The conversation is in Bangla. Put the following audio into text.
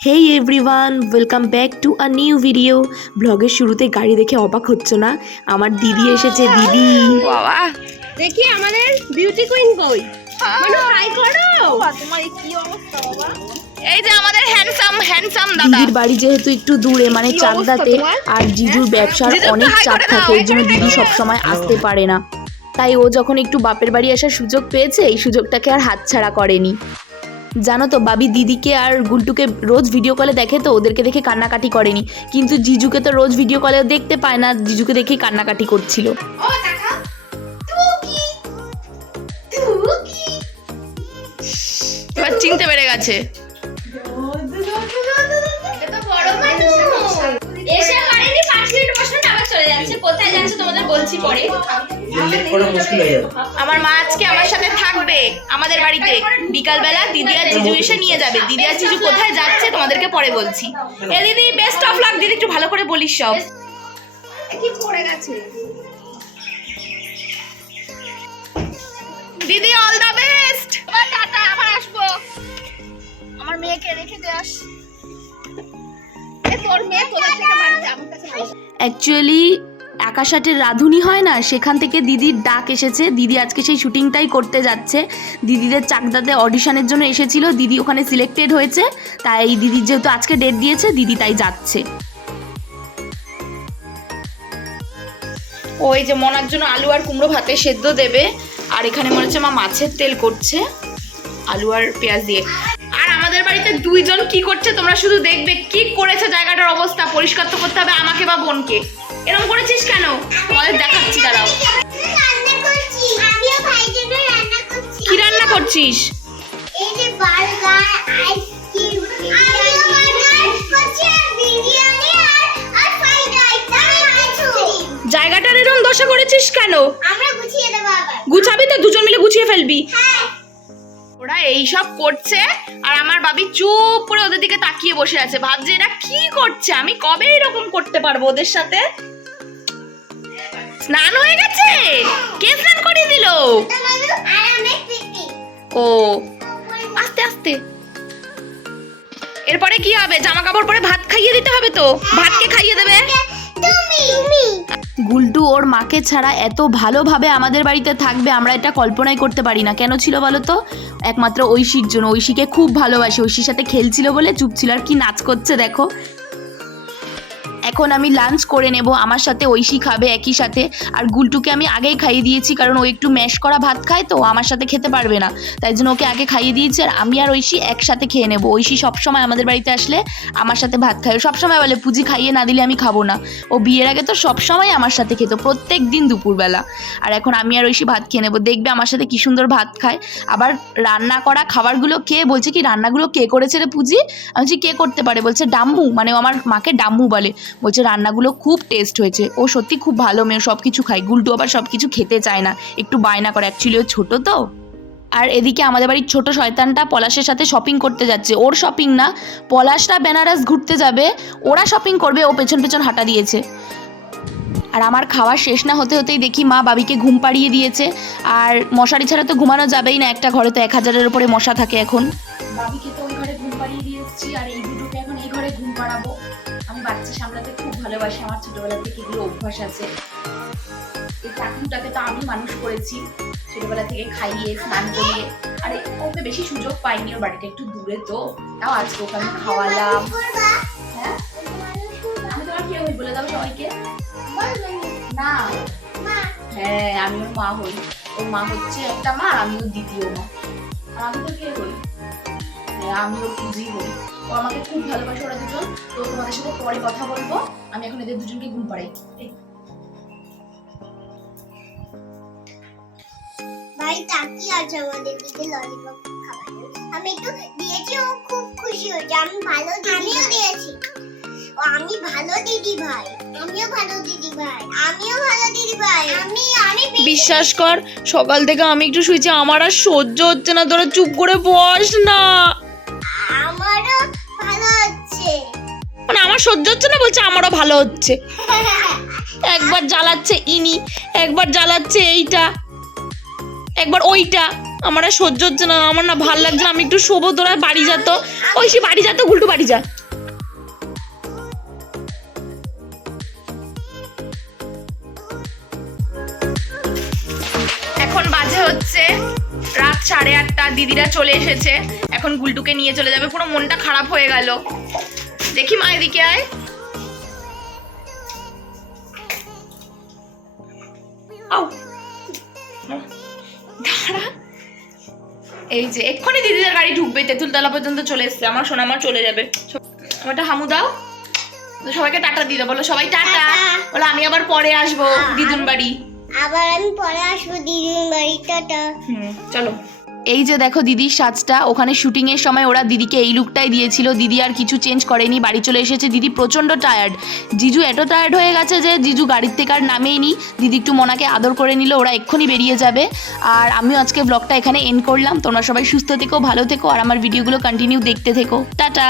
Hey everyone welcome back to a new video ব্লগের শুরুতে গাড়ি দেখে অবাক হচ্ছে না? আমার দিদি এসেছে দিদি। বাবা। দেখি আমাদের বিউটি কুইন কই? মানে হাই করো। তোমার কি অবস্থা বাবা? এই যে আমাদের হ্যান্ডসাম হ্যান্ডসাম দাদা। দিদির বাড়ি যেহেতু একটু দূরে মানে চাকদাতে আর জিজুর ব্যবসার অনেক চাপ থাকে এই জন্য দিদি সবসময় আসতে পারে না। তাই ও যখন একটু বাপের বাড়ি আসার সুযোগ পেয়েছে এই সুযোগটাকে আর হাতছাড়া করেনি। জানো তো বাবি দিদিকে আর গুলটুকে রোজ ভিডিও কলে দেখে তো ওদেরকে দেখে কান্নাকাটি করেনি। কিন্তু জিজুকে তো রোজ ভিডিও কলে দেখতে পায় না জিজুকে দেখেই কান্নাকাটি করছিল। এবার চিনতে পেরে গেছে। বলছি পরে। আমার মা আজকে আমার সাথে থাকবে আমাদের বাড়িতে। বিকালবেলা দিদি আর জিজু এসে নিয়ে যাবে। দিদি আর জিজু কোথায় যাচ্ছে তোমাদেরকে পরে বলছি। এ দিদি বেস্ট অফ লাক দিদি একটু ভালো করে বলিস সব। কি পড়ে গেছে দিদি অল দা বেস্ট টাটা আবার আসব। আমার মেয়েকে রেখে দে আস। তোর মেয়ে তোদের থেকে বাড়িতে আমার কাছে অ্যাকচুয়ালি আকাশাটের রাঁধুনি হয় না? সেখান থেকে দিদির ডাক এসেছে। দিদি আজকে সেই শুটিংটাই করতে যাচ্ছে। দিদিদের চাকদাতে অডিশনের জন্য এসেছিল। দিদি ওখানে সিলেক্টেড হয়েছে। তাই দিদির যেহেতু আজকে ডেট দিয়েছে, দিদি তাই যাচ্ছে। ওই যে মনার জন্য আলু আর কুমড়ো ভাতে সেদ্ধ দেবে। আর এখানে মনে হচ্ছে মা মাছের তেল করছে। আলু আর পেঁয়াজ দিয়ে। আর আমাদের বাড়িতে দুইজন কি করছে তোমরা শুধু দেখবে। কি করেছে জায়গাটার অবস্থা। পরিষ্কার তো করতে হবে আমাকে বা বোনকে। এরকম করেছিস কেন? তোমাদের দেখাচ্ছি দাঁড়াও। রান্না করছি। আমিও ভাইয়ের জন্য রান্না করছি। কি রান্না করছিস? এই যে বার্গার আইসক্রিম আমিও বার্গার করছি আর বিরিয়ানি আর আর ফ্রাইড রাইস। আর আইসক্রিম। জায়গাটার এরকম দশা করেছিস কেন? গুছাবি তো দুজন মিলে গুছিয়ে ফেলবি। হ্যাঁ। ওরা এই সব করছে আর আমার বাবি চুপ করে ওদের দিকে তাকিয়ে বসে আছে। ভাবছে এরা কি করছে? আমি কবে এরকম করতে পারব ওদের সাথে? স্নান হয়ে গেছে? কে স্নান করিয়ে দিল? ও, আস্তে আস্তে। এরপরে কি হবে? জামা কাপড় পরে ভাত খাইয়ে দিতে হবে তো? ভাত কে খাইয়ে দেবে? গুলটু, ওর মাকে ছাড়া এত ভালোভাবে আমাদের বাড়িতে থাকবে, আমরা এটা কল্পনাই করতে পারি না। কেন ছিল বলো তো? একমাত্র ঐশীর জন্য। ঐশীকে খুব ভালোবাসে। ঐশীর সাথে খেলছিল বলে চুপ ছিল। আর কি নাচ করছে দেখো। এখন আমি লাঞ্চ করে নেব, আমার সাথে ঐশী খাবে একই সাথে। আর গুলটুকে আমি আগেই খাইয়ে দিয়েছি, কারণ ও একটু ম্যাশ করা ভাত খায় তো আমার সাথে খেতে পারবে না। তাই জন্য ওকে আগে খাইয়ে দিয়েছি, আর আমি আর ঐশী একসাথে খেয়ে নেব। ঐশী সবসময় আমাদের বাড়িতে আসলে আমার সাথে ভাত খায়। সবসময় বলে, পুজি খাইয়ে না দিলে আমি খাব না। ও বিয়ের আগে তো সবসময় আমার সাথে খেত, প্রত্যেক দিন দুপুরবেলা। আর এখন আমি আর ঐশী ভাত খেয়ে নেব, দেখবে আমার সাথে কি সুন্দর ভাত খায়। আবার রান্না করা খাবারগুলো কে বলছে কি, রান্নাগুলো কে করেছে রে পুজি? আমি বলছি, কে করতে পারে? বলছে, ডাম্মু। মানে আমার মাকে ডাম্মু বলে। বলছে, রান্নাগুলো খুব টেস্ট হয়েছে। ও সত্যি খুব ভালো মেয়ে সব কিছু খায়। গুলটু আবার সব কিছু খেতে চায় না। একটু বায়না করে। অ্যাকচুয়ালি ও ছোটো তো। আর এদিকে আমাদের বাড়ির ছোট শয়তানটা পলাশের সাথে শপিং করতে যাচ্ছে। ওর শপিং না পলাশটা বেনারস ঘুরতে যাবে। ওরা শপিং করবে, ও পেছন পেছন হাঁটা দিয়েছে। আর আমার খাওয়া শেষ না হতে হতেই দেখি মা বাবিকে ঘুম পাড়িয়ে দিয়েছে। আর মশারি ছাড়া তো ঘুমানো যাবেই না। একটা ঘরে তো এক হাজারের উপরে মশা থাকে এখন। বাবিকে তো ওই ঘরে ঘুম পাড়িয়ে দিয়ে এসেছি আর এই দুটোকে এখন এই ঘরে ঘুম পাড়াবো। বাচ্চা সামলাতে খুব ভালোবাসি আমার ছোটবেলা থেকে এগুলো অভ্যাস আছে। এই টাকুটাকে তো আমি মানুষ করেছি। ছোটবেলা থেকে খাইয়ে স্নান করিয়ে। আরে ওকে বেশি সুযোগ পাইনি ওর বাড়িটা একটু দূরে তো। তাও আজকে ওকে আমি খাওয়ালাম। হ্যাঁ? আমি তোমার কে হই বলে দাও সবাইকে? না। হ্যাঁ আমি ওর মা হই। ওর মা হচ্ছে একটা মা আর আমি ওর দ্বিতীয় মা। আর আমি তো কে হই? আমি ওর হই ও আমাকে খুব ভালোবাসে ওরা দুজন। তো তোমাদের সাথে পরে কথা বলব। আমি এখন এদের দুজনকে ঘুম পাড়াই। ভাই তাকিয়ে আছে আমাদের দিকে ললিপপ খাবার আমি একটু দিয়েছি ও খুব খুশি হয়েছে। আমি ভালো আমিও দিয়েছি। ও আমি ভালো দিদি ভাই। আমিও ভালো দিদি ভাই। আমিও ভালো দিদি ভাই। আমি আমি বিশ্বাস কর সকাল থেকে আমি একটু শুয়েছি আমার আর সহ্য হচ্ছে না। তোরা চুপ করে বস না। আমার সহ্য হচ্ছে না, বলছে আমারও ভালো হচ্ছে। একবার জ্বালাচ্ছে ইনি, একবার জ্বালাচ্ছে এইটা, একবার ওইটা। আমার আর সহ্য হচ্ছে না, আমার না ভালো লাগছে আমি একটু শোবো তোরা বাড়ি যা তো। সে বাড়ি যা তো গুলটু বাড়ি যা। এখন বাজে হচ্ছে রাত সাড়ে আটটা, দিদিরা চলে এসেছে। এখন গুলটুকে নিয়ে চলে যাবে, পুরো মনটা খারাপ হয়ে গেল। দেখি মা এদিকে আয়। এই যে এক্ষুনি দিদিদের গাড়ি ঢুকবে তেঁতুলতলা পর্যন্ত চলে এসছে। আমার সোনা আমার চলে যাবে। আমারটা হামু দাও। সবাইকে টাটা দিয়ে বলো সবাই টাটা। টাটা। বলো আমি আবার পরে আসব দিদুন বাড়ি। আবার আমি পরে আসব দিদির বাড়িটা হুম চলো। এই যে দেখো দিদির সাজটা, ওখানে শুটিং এর সময় ওরা দিদিকে এই লুকটাই দিয়েছিল। দিদি আর কিছু চেঞ্জ করেনি, বাড়ি চলে এসেছে। দিদি প্রচণ্ড টায়ার্ড জিজু এত টায়ার্ড হয়ে গেছে যে জিজু গাড়ির থেকে আর নামেইনি দিদি একটু মোনাকে আদর করে নিল, ওরা এক্ষুনি বেরিয়ে যাবে। আর আমিও আজকে ব্লগটা এখানে এন্ড করলাম। তোমরা সবাই সুস্থ থেকো, ভালো থেকো, আর আমার ভিডিওগুলো কন্টিনিউ দেখতে থেকো। টাটা!